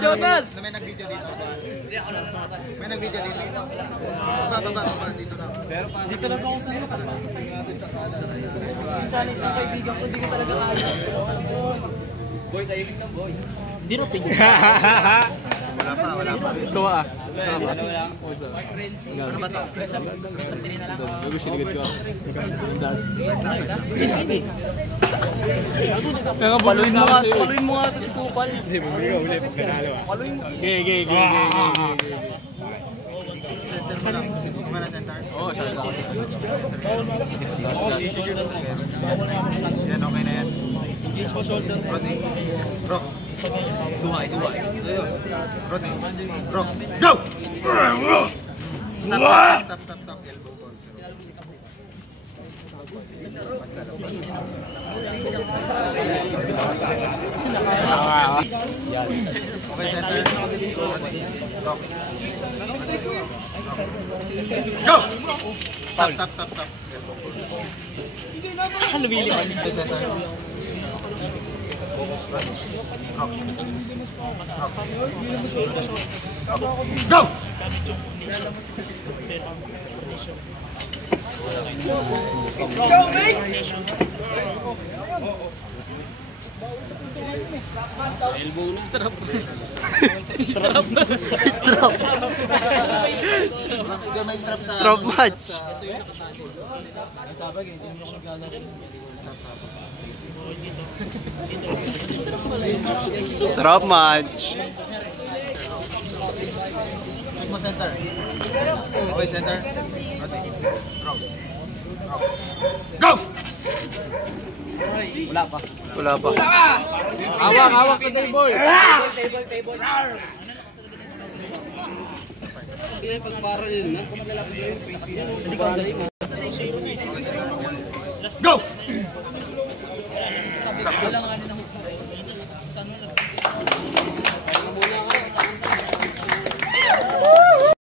Jonas! May nag-video dito. May nag-video dito. Baba dito lang. Di talaga ako sa lupa. Challenge ng kaibigan ko, hindi ko talaga kaya. Boy, tahimik lang, boy. Hindi rin tingin. Wala pa. Tuwa ah. Ano lang? Ano ba ito? Bago sinigod ko. Paluin mo nga ito si Kupal. Hindi, bumili ka uli pag nanalo ah. Paluin mo. Gay. Center mo lang. Simara center. Oo, siya lang. Yan, okay na yan. Engage mo shoulder. Rodney. Rox. Duhay. Rodney. Rox. Go! Stop. Elbow ball. Okay, center. Rox. Go! Stop. Elbow ball. Lumili ka. Okay, center. Go! Let's go, mate! Elbow na. Strap. May strap sa... Strap match. Strap match. Check mo center. Okay, center. Rox. Go! Wala pa. Hawak sa table. Table. Kaya pag-paral yun na. Hindi ka galing mo. Go!